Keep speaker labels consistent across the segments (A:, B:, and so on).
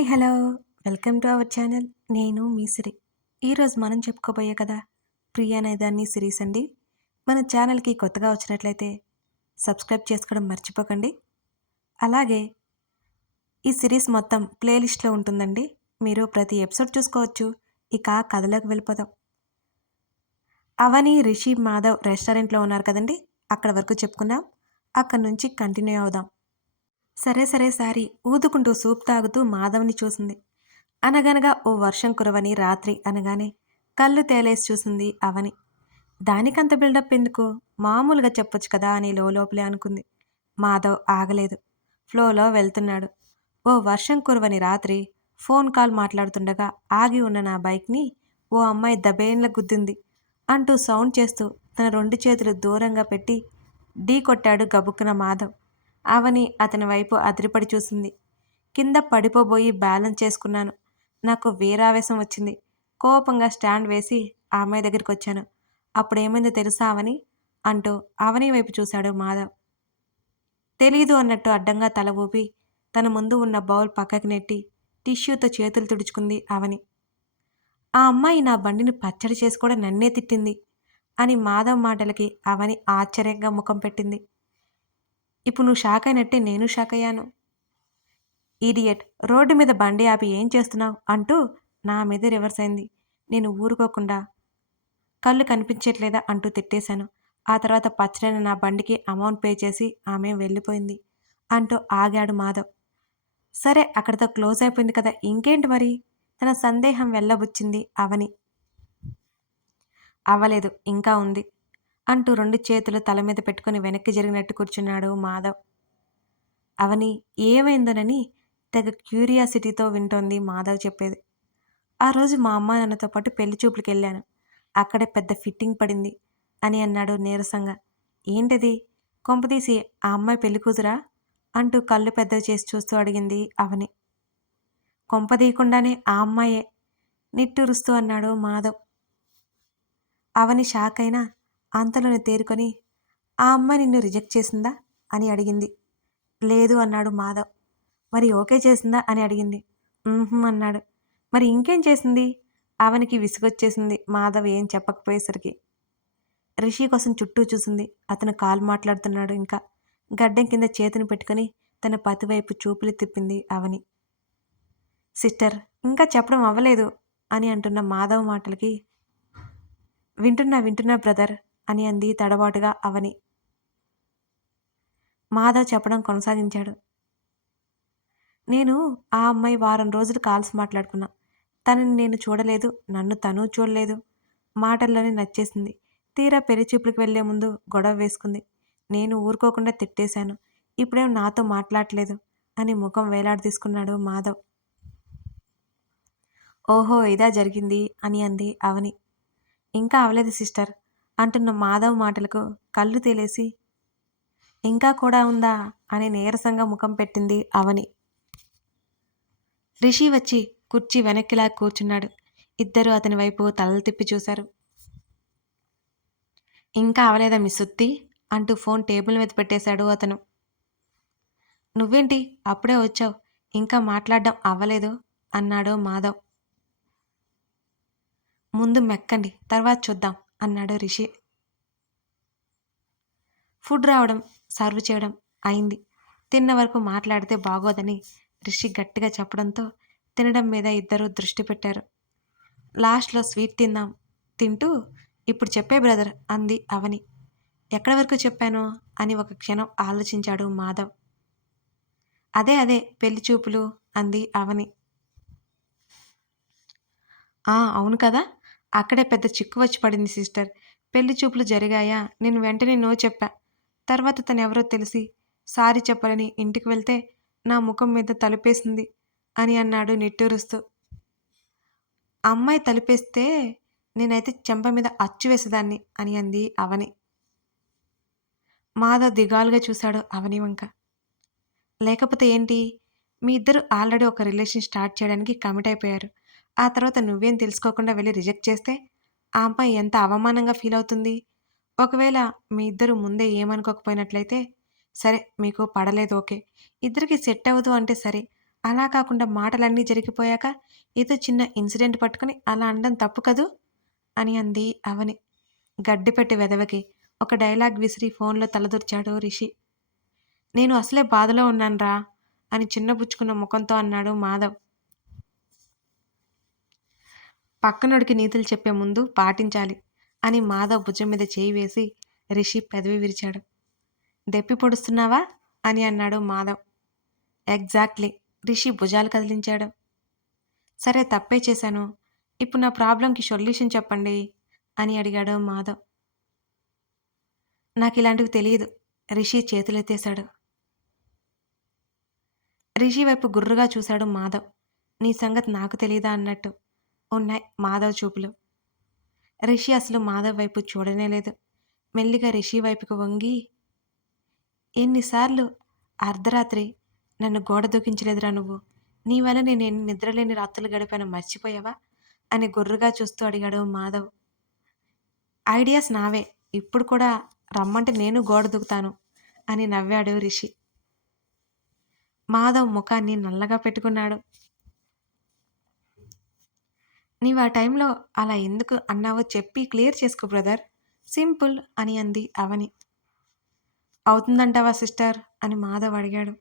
A: Hi hello. Welcome to our channel. నేను మీ సిరి. ఈరోజు మనం చెప్పుకోబోయే కదా ప్రియా అనేదాన్ని సిరీస్ అండి. మన ఛానల్కి కొత్తగా వచ్చినట్లయితే సబ్స్క్రైబ్ చేసుకోవడం మర్చిపోకండి. అలాగే ఈ సిరీస్ మొత్తం ప్లేలిస్ట్లో ఉంటుందండి. మీరు ప్రతి ఎపిసోడ్ చూసుకోవచ్చు. ఇక కథలోకి వెళ్ళిపోదాం. అవని రిషి మాధవ్ రెస్టారెంట్లో ఉన్నారు కదండి. అక్కడ వరకు చెప్పుకున్నాం అక్కడ నుంచి కంటిన్యూ అవుదాం. సరే సరే సారి ఊదుకుంటూ సూప్ తాగుతూ మాధవ్ని చూసింది. అనగనగా ఓ వర్షం కురవని రాత్రి అనగానే కళ్ళు తేలేసి చూసింది అవని. దానికంత బిల్డప్ ఎందుకు? మామూలుగా చెప్పొచ్చు కదా అని లోపలే అనుకుంది. మాధవ్ ఆగలేదు. ఫ్లోలో వెళ్తున్నాడు. ఓ వర్షం కురవని రాత్రి ఫోన్ కాల్ మాట్లాడుతుండగా ఆగి ఉన్న నా బైక్ని ఓ అమ్మాయి దబేన్ల గుద్దింది అంటూ సౌండ్ చేస్తూ తన రెండు చేతులు దూరంగా పెట్టి ఢీ కొట్టాడు గబుక్కున మాధవ్. అవని అతని వైపు అదిరిపడి చూసింది. కింద పడిపోబోయి బ్యాలెన్స్ చేసుకున్నాను. నాకు వీరావేశం వచ్చింది. కోపంగా స్టాండ్ వేసి ఆమె దగ్గరికి వచ్చాను అప్పుడేమైందో తెలుసా అవని? అంటూ అవని వైపు చూశాడు మాధవ్. తెలీదు అన్నట్టు అడ్డంగా తల ఊపి తన ముందు ఉన్న బౌల్ పక్కకి నెట్టి టిష్యూతో చేతులు తుడుచుకుంది అవని. ఆ అమ్మాయి నా బండిని పచ్చడి చేసి కూడా నన్నే తిట్టింది అని మాధవ్ మాటలకి అవని ఆశ్చర్యంగా ముఖం పెట్టింది. ఇప్పుడు నువ్వు షాక్ అయినట్టే నేను షాక్ అయ్యాను. ఈడియట్ రోడ్డు మీద బండి ఆపి ఏం చేస్తున్నావు? అంటూ నా మీద రివర్స్ అయింది. నేను ఊరుకోకుండా కళ్ళు కనిపించట్లేదా అంటూ తిట్టేశాను. ఆ తర్వాత పచ్చడైన నా బండికి అమౌంట్ పే చేసి ఆమె వెళ్ళిపోయింది అంటూ ఆగాడు మాధవ్. సరే అక్కడితో క్లోజ్ అయిపోయింది కదా ఇంకేంటి మరి? తన సందేహం వెళ్ళబుచ్చింది అవని. అవ్వలేదు ఇంకా ఉంది. అంటూ రెండు చేతులు తల మీద పెట్టుకుని వెనక్కి జరిగినట్టు కూర్చున్నాడు మాధవ్. అవని ఏమైందోనని తెగ క్యూరియాసిటీతో వింటోంది మాధవ్ చెప్పేది. ఆ రోజు మా అమ్మ నాన్నతో పాటు పెళ్ళి చూపులకు వెళ్ళాను అక్కడే పెద్ద ఫిట్టింగ్ పడింది అని అన్నాడు నీరసంగా. ఏంటిది? కొంపదీసి ఆ అమ్మాయి పెళ్ళి కూతురా? అంటూ కళ్ళు పెద్దవి చేసి చూస్తూ అడిగింది అవని. కొంపదీయకుండానే ఆ అమ్మాయే నిట్టూరుస్తూ అన్నాడు మాధవ్. అవని షాక్ అయినా అంతలోనే తేరుకొని ఆ అమ్మాయి నిన్ను రిజెక్ట్ చేసిందా? అని అడిగింది. లేదు అన్నాడు మాధవ్. మరి ఓకే చేసిందా? అని అడిగింది. అన్నాడు. మరి ఇంకేం చేసింది? ఆవనికి విసుగొచ్చేసింది. మాధవ్ ఏం చెప్పకపోయేసరికి రిషి కోసం చుట్టూ చూసింది. అతను కాల్ మాట్లాడుతున్నాడు ఇంకా. గడ్డం కింద చేతిని పెట్టుకుని తన పతి వైపు చూపులు తిప్పింది అవని. సిస్టర్ ఇంకా చెప్పడం అవ్వలేదు అని అంటున్న మాధవ్ మాటలకి వింటున్నా వింటున్నా బ్రదర్. అని అంది తడబాటుగా అవని. మాధవ్ చెప్పడం కొనసాగించాడు. నేను ఆ అమ్మాయి వారం రోజులు కాల్స్ మాట్లాడుకున్నా. తనని నేను చూడలేదు నన్ను తను చూడలేదు. మాటల్లోనే నచ్చేసింది. తీరా పెళ్ళి చూపులకు వెళ్ళే ముందు గొడవ వేసుకుంది. నేను ఊరుకోకుండా తిట్టేశాను. ఇప్పుడేం నాతో మాట్లాడలేదు అని ముఖం వేలాడదీసుకున్నాడు మాధవ్. ఓహో ఇదా జరిగింది అని అంది అవని. ఇంకా అవలేదు సిస్టర్. అంటున్న మాధవ్ మాటలకు కళ్ళు తేలేసి ఇంకా కూడా ఉందా? అని నీరసంగా ముఖం పెట్టింది అవని. రిషి వచ్చి కుర్చీ వెనక్కిలా కూర్చున్నాడు. ఇద్దరు అతని వైపు తలలు తిప్పి చూశారు. ఇంకా అవలేదా మీ సుత్తి? అంటూ ఫోన్ టేబుల్ మీద పెట్టేశాడు అతను. నువ్వేంటి? అప్పుడే వచ్చావు. ఇంకా మాట్లాడడం అవ్వలేదు అన్నాడు మాధవ్. ముందు మెక్కండి తర్వాత చూద్దాం. అన్నాడు రిషి. ఫుడ్ రావడం సర్వ్ చేయడం అయింది. తిన్న వరకు మాట్లాడితే బాగోదని రిషి గట్టిగా చెప్పడంతో తినడం మీద ఇద్దరు దృష్టి పెట్టారు. లాస్ట్లో స్వీట్ తిందాం తింటూ ఇప్పుడు చెప్పే బ్రదర్ అంది అవని. ఎక్కడి వరకు చెప్పాను అని ఒక క్షణం ఆలోచించాడు మాధవ్. అదే అదే పెళ్ళి చూపులు అంది అవని. అవును కదా? అక్కడే పెద్ద చిక్కు వచ్చి పడింది సిస్టర్. పెళ్ళి చూపులు జరిగాయా? నేను వెంటనే నో చెప్పా. తర్వాత తనెవరో తెలిసి సారీ చెప్పాలని ఇంటికి వెళ్తే నా ముఖం మీద తలుపేసింది అని అన్నాడు నిట్టూరుస్తూ. అమ్మాయి తలుపేస్తే నేనైతే చెంప మీద అచ్చు వేసేదాన్ని అని అంది అవని. మాధవ్ దిగాలుగా చూశాడు అవని వంక. లేకపోతే ఏంటి? మీ ఇద్దరు ఆల్రెడీ ఒక రిలేషన్ స్టార్ట్ చేయడానికి కమిట్ అయిపోయారు. ఆ తర్వాత నువ్వేం తెలుసుకోకుండా వెళ్ళి రిజెక్ట్ చేస్తే ఆ అమ్మాయి ఎంత అవమానంగా ఫీల్ అవుతుంది? ఒకవేళ మీ ఇద్దరు ముందే ఏమనుకోకపోయినట్లయితే సరే మీకు పడలేదు ఓకే. ఇద్దరికి సెట్ అవ్వదు అంటే సరే అలా కాకుండా మాటలన్నీ జరిగిపోయాక ఏదో చిన్న ఇన్సిడెంట్ పట్టుకుని అలా అనడం తప్పు కదూ? అని అంది అవని. గడ్డిపెట్టి వెదవకి ఒక డైలాగ్ విసిరి ఫోన్లో తలదూర్చాడు రిషి. నేను అసలే బాధలో ఉన్నానురా అని చిన్నబుచ్చుకున్న ముఖంతో అన్నాడు మాధవ్. పక్కనోడికి నీతులు చెప్పే ముందు పాటించాలి అని మాధవ్ భుజం మీద చేయి వేసి రిషి పెదవి విరిచాడు. దెప్పి పొడుస్తున్నావా? అని అన్నాడు మాధవ్. ఎగ్జాక్ట్లీ రిషి భుజాలు కదిలించాడు. సరే తప్పే చేశాను. ఇప్పుడు నా ప్రాబ్లంకి సొల్యూషన్ చెప్పండి అని అడిగాడు మాధవ్. నాకు ఇలాంటివి తెలియదు రిషి చేతులెత్తేశాడు. రిషి వైపు గుర్రుగా చూశాడు మాధవ్. నీ సంగతి నాకు తెలియదా అన్నట్టు. ఉన్నాయి. మాధవ్ చూపులు. రిషి అసలు మాధవ్ వైపు చూడనే లేదు. మెల్లిగా రిషి వైపుకు వంగి ఎన్నిసార్లు అర్ధరాత్రి నన్ను గోడ దూకించలేదురా నువ్వు. నీ వల్ల నేను ఎన్ని నిద్రలేని రాత్రులు గడిపాను మర్చిపోయావా? అని గుర్రుగా చూస్తూ అడిగాడు మాధవ్. ఐడియాస్ నావే. ఇప్పుడు కూడా రమ్మంటే నేను గోడ దూకుతాను అని నవ్వాడు రిషి. మాధవ్ ముఖాన్ని నల్లగా పెట్టుకున్నాడు. నీవు ఆ టైంలో అలా ఎందుకు అన్నావో చెప్పి క్లియర్ చేసుకో బ్రదర్ సింపుల్ అని అంది అవని. అవుతుందంటావా సిస్టర్? అని మాధవ్ అడిగాడు.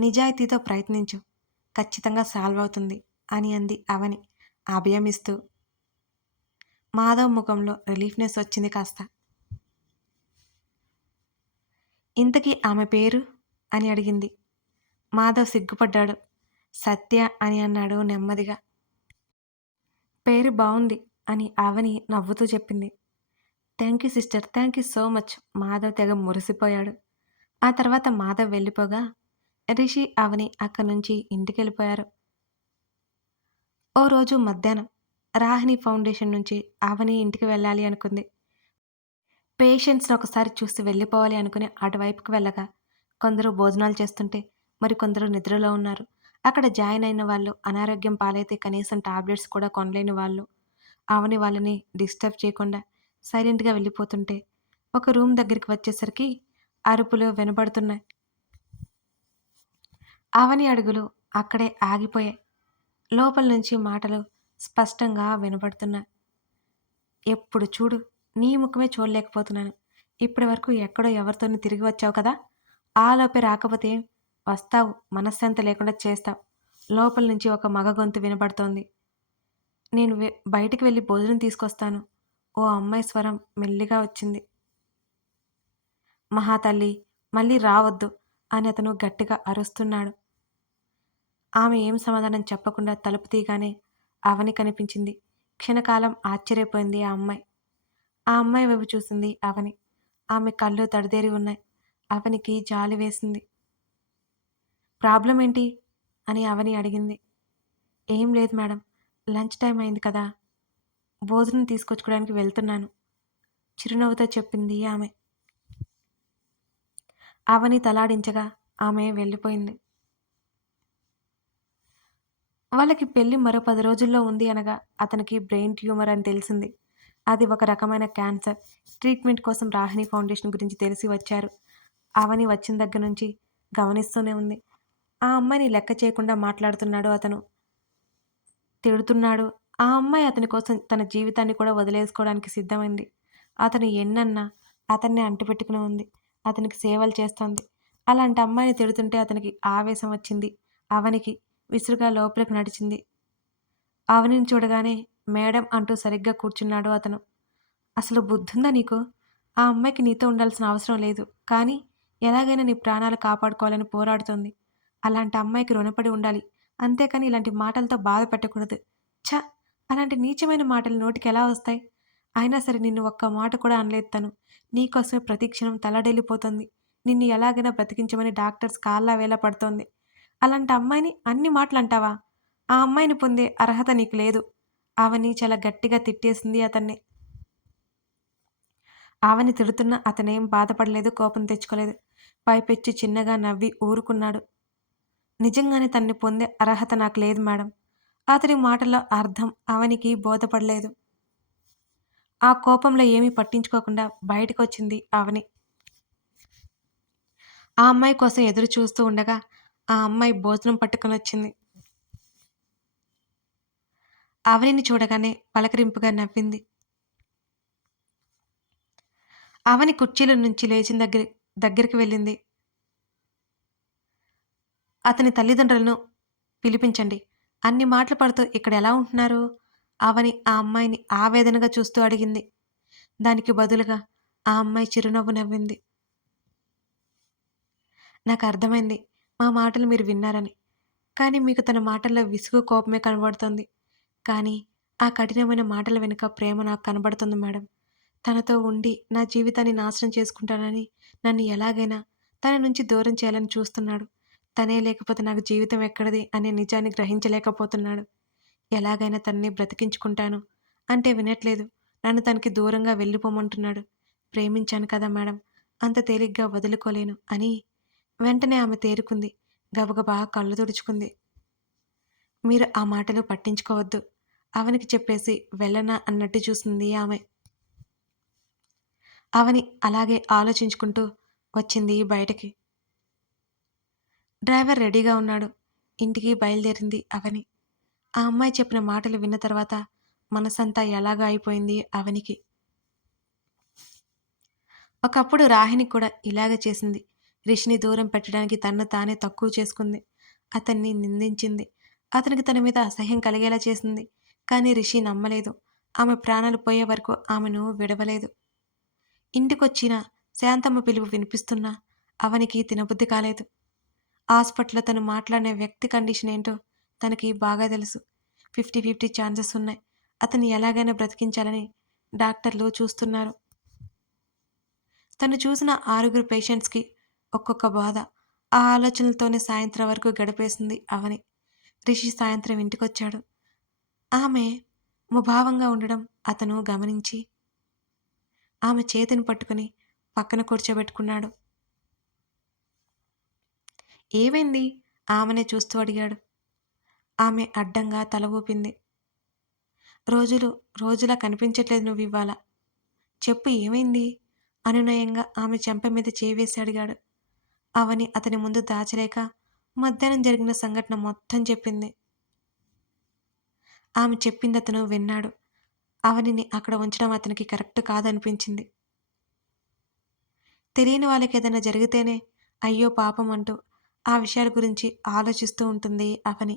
A: నిజాయితీతో ప్రయత్నించు ఖచ్చితంగా సాల్వ్ అవుతుంది అని అంది అవని అభయమిస్తూ. మాధవ్ ముఖంలో రిలీఫ్నెస్ వచ్చింది కాస్త. ఇంతకీ ఆమె పేరు? అని అడిగింది. మాధవ్ సిగ్గుపడ్డాడు. సత్య అని అన్నాడు నెమ్మదిగా. పేరు బాగుంది అని ఆవని నవ్వుతూ చెప్పింది. Thank you sister thank you so much. Madhav తెగ మురిసిపోయాడు. ఆ తర్వాత మాధవ్ వెళ్ళిపోగా రిషి అవని అక్కడి నుంచి ఇంటికి వెళ్ళిపోయారు ఓ రోజు మధ్యాహ్నం రాహిణి ఫౌండేషన్ నుంచి అవని ఇంటికి వెళ్ళాలి అనుకుంది. పేషెంట్స్ని ఒకసారి చూసి వెళ్ళిపోవాలి అనుకుని అటువైపుకి వెళ్ళగా కొందరు భోజనాలు చేస్తుంటే మరి కొందరు నిద్రలో ఉన్నారు. అక్కడ జాయిన్ అయిన వాళ్ళు అనారోగ్యం పాలైతే కనీసం టాబ్లెట్స్ కూడా కొనలేని వాళ్ళు. అవని వాళ్ళని డిస్టర్బ్ చేయకుండా సైలెంట్గా వెళ్ళిపోతుంటే ఒక రూమ్ దగ్గరికి వచ్చేసరికి అరుపులు వినబడుతున్నాయి. అవని అడుగులు అక్కడే ఆగిపోయాయి లోపల నుంచి మాటలు స్పష్టంగా వినబడుతున్నాయి. ఎప్పుడు చూడు నీ ముఖమే చూడలేకపోతున్నాను. ఇప్పటి వరకు ఎక్కడో ఎవరితోనూ తిరిగి వచ్చావు కదా? ఆలోపే రాకపోతే వస్తావు మనశ్శాంతి లేకుండా చేస్తావు. లోపల నుంచి ఒక మగ గొంతు వినపడుతోంది. నేను బయటికి వెళ్ళి భోజనం తీసుకొస్తాను. ఓ అమ్మాయి స్వరం మెల్లిగా వచ్చింది. మహాతల్లి మళ్ళీ రావద్దు అని అతను గట్టిగా అరుస్తున్నాడు. ఆమె ఏం సమాధానం చెప్పకుండా తలుపు తీగానే అవని కనిపించింది. క్షణకాలం ఆశ్చర్యపోయింది ఆ అమ్మాయి. ఆ అమ్మాయి వైపు చూసింది అవని. ఆమె కళ్ళు తడిదేరి ఉన్నాయి. అవనికి జాలి వేసింది. ప్రాబ్లం ఏంటి? అని అవని అడిగింది. ఏం లేదు మేడం లంచ్ టైం అయింది కదా. భోజనం తీసుకొచ్చుకోవడానికి వెళ్తున్నాను చిరునవ్వుతో చెప్పింది ఆమె. అవని తలాడించగా ఆమె వెళ్ళిపోయింది. వాళ్ళకి పెళ్ళి మరో పది రోజుల్లో ఉంది అనగా అతనికి బ్రెయిన్ ట్యూమర్ అని తెలిసింది. అది ఒక రకమైన క్యాన్సర్. ట్రీట్మెంట్ కోసం రాహిణి ఫౌండేషన్ గురించి తెలిసి వచ్చారు. అవని వచ్చిన దగ్గర నుంచి గమనిస్తూనే ఉంది. ఆ అమ్మాయిని లెక్క చేయకుండా మాట్లాడుతున్నాడు అతను. తిడుతున్నాడు. ఆ అమ్మాయి అతని కోసం తన జీవితాన్ని కూడా వదిలేసుకోవడానికి సిద్ధమైంది. అతను ఎన్నన్నా అతన్ని అంటిపెట్టుకుని ఉంది. అతనికి సేవలు చేస్తోంది. అలాంటి అమ్మాయిని తిడుతుంటే అతనికి ఆవేశం వచ్చింది. అవనికి విసురుగా లోపలికి నడిచింది. అవనిని చూడగానే మేడం అంటూ సరిగ్గా కూర్చున్నాడు అతను. అసలు బుద్ధుందా నీకు? ఆ అమ్మాయికి నీతో ఉండాల్సిన అవసరం లేదు. కానీ ఎలాగైనా నీ ప్రాణాలు కాపాడుకోవాలని పోరాడుతోంది. అలాంటి అమ్మాయికి రుణపడి ఉండాలి. అంతేకాని ఇలాంటి మాటలతో బాధ పెట్టకూడదు. ఛ! అలాంటి నీచమైన మాటలు నోటికి ఎలా వస్తాయి? అయినా సరే నిన్ను ఒక్క మాట కూడా అనలేదు తను. నీకోసమే ప్రతిక్షణం తలడెళ్ళిపోతుంది నిన్ను ఎలాగైనా బ్రతికించమని డాక్టర్స్ కాళ్ళ వేల పడుతోంది. అలాంటి అమ్మాయిని అన్ని మాటలు అంటావా? ఆ అమ్మాయిని పొందే అర్హత నీకు లేదు. ఆవని చాలా గట్టిగా తిట్టేసింది అతన్ని. ఆవని తిడుతున్న అతనేం బాధపడలేదు కోపం తెచ్చుకోలేదు. పైపెచ్చి చిన్నగా నవ్వి ఊరుకున్నాడు. నిజంగానే తన్ని పొందే అర్హత నాకు లేదు మేడం. అతని మాటల్లో అర్థం అవనికి బోధపడలేదు. ఆ కోపంలో ఏమీ పట్టించుకోకుండా బయటకు వచ్చింది అవని. ఆ అమ్మాయి కోసం ఎదురు చూస్తూ ఉండగా ఆ అమ్మాయి భోజనం పట్టుకొని వచ్చింది అవనిని చూడగానే పలకరింపుగా నవ్వింది. అవని కుర్చీల నుంచి లేచిన దగ్గర దగ్గరికి వెళ్ళింది. అతని తల్లిదండ్రులను పిలిపించండి. అన్ని మాటలు పడుతూ ఇక్కడ ఎలా ఉంటున్నారు? అవని ఆ అమ్మాయిని ఆవేదనగా చూస్తూ అడిగింది. దానికి బదులుగా ఆ అమ్మాయి చిరునవ్వు నవ్వింది. నాకు అర్థమైంది. మా మాటలు మీరు విన్నారని. కానీ మీకు తన మాటల్లో విసుగు కోపమే కనబడుతుంది. కానీ ఆ కఠినమైన మాటల వెనుక ప్రేమ నాకు కనబడుతుంది మేడం. తనతో ఉండి నా జీవితాన్ని నాశనం చేసుకుంటానని నన్ను ఎలాగైనా తన నుంచి దూరం చేయాలని చూస్తున్నాడు. తనే లేకపోతే నాకు జీవితం ఎక్కడిది అనే నిజాన్ని గ్రహించలేకపోతున్నాడు. ఎలాగైనా తనని బ్రతికించుకుంటాను. అంటే వినట్లేదు. నన్ను తనకి దూరంగా వెళ్ళిపోమంటున్నాడు. ప్రేమించాను కదా మేడం. అంత తేలిగ్గా వదులుకోలేను అని వెంటనే ఆమె తేరుకుంది. గబగబా కళ్ళు తుడుచుకుంది. మీరు ఆ మాటలు పట్టించుకోవద్దు. అవనికి చెప్పేసి వెళ్ళనా అన్నట్టు చూసింది ఆమె. అవని అలాగే ఆలోచించుకుంటూ వచ్చింది బయటకి. డ్రైవర్ రెడీగా ఉన్నాడు. ఇంటికి బయలుదేరింది అవని. ఆ అమ్మాయి చెప్పిన మాటలు విన్న తర్వాత మనసంతా ఎలాగా అయిపోయింది అవనికి. ఒకప్పుడు రాహిని కూడా ఇలాగే చేసింది. రిషిని దూరం పెట్టడానికి తన్ను తానే తక్కువ చేసుకుంది. అతన్ని నిందించింది. అతనికి తన మీద అసహ్యం కలిగేలా చేసింది. కానీ రిషి నమ్మలేదు. ఆమె ప్రాణాలు పోయే వరకు ఆమెను విడవలేదు. ఇంటికొచ్చిన శాంతమ్మ పిలుపు వినిపిస్తున్నా అవనికి తినబుద్ధి కాలేదు. హాస్పిటల్లో తను మాట్లాడిన వ్యక్తి కండిషన్ ఏంటో తనకి బాగా తెలుసు. ఫిఫ్టీ ఫిఫ్టీ ఛాన్సెస్ ఉన్నాయి. అతన్ని ఎలాగైనా బ్రతికించాలని డాక్టర్లు చూస్తున్నారు. తను చూసిన ఆరుగురు పేషెంట్స్కి ఒక్కొక్క బాధ. ఆ ఆలోచనలతోనే సాయంత్రం వరకు గడిపేసింది అవని. రిషి సాయంత్రం ఇంటికొచ్చాడు. ఆమె ముభావంగా ఉండడం అతను గమనించి ఆమె చేతిని పట్టుకుని పక్కన కూర్చోబెట్టుకున్నాడు. ఏమైంది? ఆమెనే చూస్తూ అడిగాడు. ఆమె అడ్డంగా తల ఊపింది. రోజులు రోజులా కనిపించట్లేదు నువ్వు ఇవాళ చెప్పు ఏమైంది? అనునయంగా ఆమె చెంప మీద చేవేసి అడిగాడు. అవని అతని ముందు దాచలేక మధ్యాహ్నం జరిగిన సంఘటన మొత్తం చెప్పింది. ఆమె చెప్పింది అతను విన్నాడు. అవనిని అక్కడ ఉంచడం అతనికి కరెక్ట్ కాదనిపించింది. తెలియని వాళ్ళకి ఏదైనా జరిగితేనే అయ్యో పాపం అంటూ ఆ విషయాల గురించి ఆలోచిస్తూ ఉంటుంది అవని.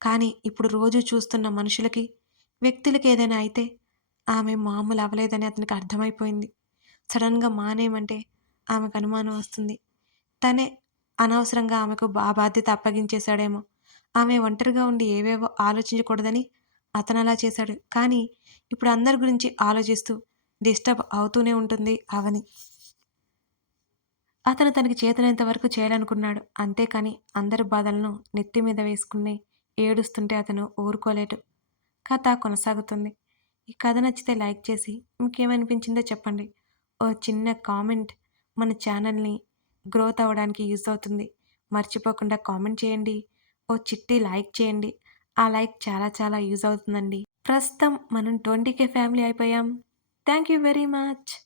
A: కానీ ఇప్పుడు రోజు చూస్తున్న మనుషులకి వ్యక్తులకి ఏదైనా అయితే ఆమె మామూలు అవ్వలేదని అతనికి అర్థమైపోయింది. సడన్గా మానేయమంటే ఆమెకు అనుమానం వస్తుంది. తనే అనవసరంగా ఆమెకు ఆ బాధ్యత అప్పగించేశాడేమో. ఆమె ఒంటరిగా ఉండి ఏవేవో ఆలోచించకూడదని అతను అలా చేశాడు. కానీ ఇప్పుడు అందరి గురించి ఆలోచిస్తూ డిస్టర్బ్ అవుతూనే ఉంటుంది అవని. అతను తనకి చేతనంత వరకు చేయాలనుకున్నాడు. అంతేకాని అందరి బాధలను నెత్తి మీద వేసుకుని ఏడుస్తుంటే అతను ఊరుకోలేడు. కథ కొనసాగుతుంది. ఈ కథ నచ్చితే లైక్ చేసి మీకేమనిపించిందో చెప్పండి. ఓ చిన్న కామెంట్ మన ఛానల్ని గ్రోత్ అవ్వడానికి యూజ్ అవుతుంది. మర్చిపోకుండా కామెంట్ చేయండి. ఓ చిట్టి లైక్ చేయండి. ఆ లైక్ చాలా చాలా యూజ్ అవుతుందండి. ప్రస్తుతం మనం ట్వంటీ కే ఫ్యామిలీ అయిపోయాం. Thank you very much.